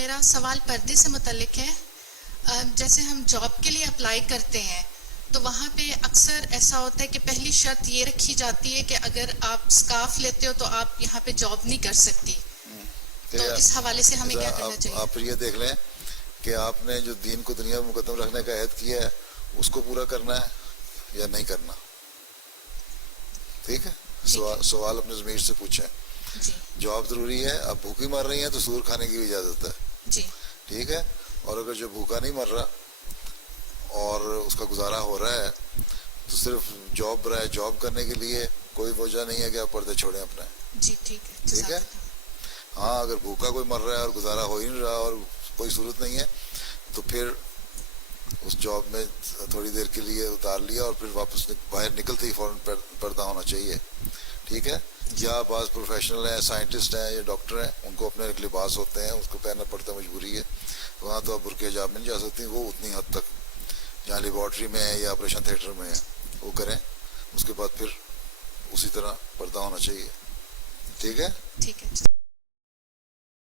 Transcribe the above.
میرا سوال پردے سے متعلق ہے. جیسے ہم جاب کے لیے اپلائی کرتے ہیں تو وہاں پہ اکثر ایسا ہوتا ہے کہ پہلی شرط یہ رکھی جاتی ہے کہ اگر آپ اسکارف لیتے ہو تو آپ یہاں پہ جاب نہیں کر سکتی. تو اس حوالے سے ہمیں کیا کرنا چاہیے؟ آپ یہ دیکھ لیں کہ آپ نے جو دین کو دنیا میں مقدم رکھنے کا عہد کیا ہے اس کو پورا کرنا ہے یا نہیں کرنا. ٹھیک ہے, سوال اپنے ضمیر سے پوچھیں. جی. جواب ضروری ہے. آپ بھوکی مر رہی ہیں تو سور کھانے کی بھی اجازت ہے. جی. ٹھیک ہے. اور اگر جو بھوکا نہیں مر رہا اور اس کا گزارا ہو رہا ہے تو صرف جاب کرنے کے لیے کوئی وجہ نہیں ہے کہ آپ پردے چھوڑیں اپنا. جی ٹھیک ہے. ٹھیک ہے. ہاں اگر بھوکا کوئی مر رہا ہے اور گزارا ہو ہی نہیں رہا اور کوئی صورت نہیں ہے تو پھر اس جاب میں تھوڑی دیر کے لیے اتار لیا اور پھر واپس باہر نکلتے ہی فوراً پردہ ہونا چاہیے. ٹھیک ہے. یا بعض پروفیشنل ہیں, سائنٹسٹ ہیں یا ڈاکٹر ہیں, ان کو اپنے ایک لباس ہوتے ہیں, اس کو پہننا پڑتا ہے, مجبوری ہے. وہاں تو آپ برقع حجاب میں نہیں جا سکتی. وہ اتنی حد تک جہاں لیبارٹری میں ہے یا آپریشن تھیٹر میں ہے وہ کریں. اس کے بعد پھر اسی طرح پردہ ہونا چاہیے. ٹھیک ہے. ٹھیک ہے.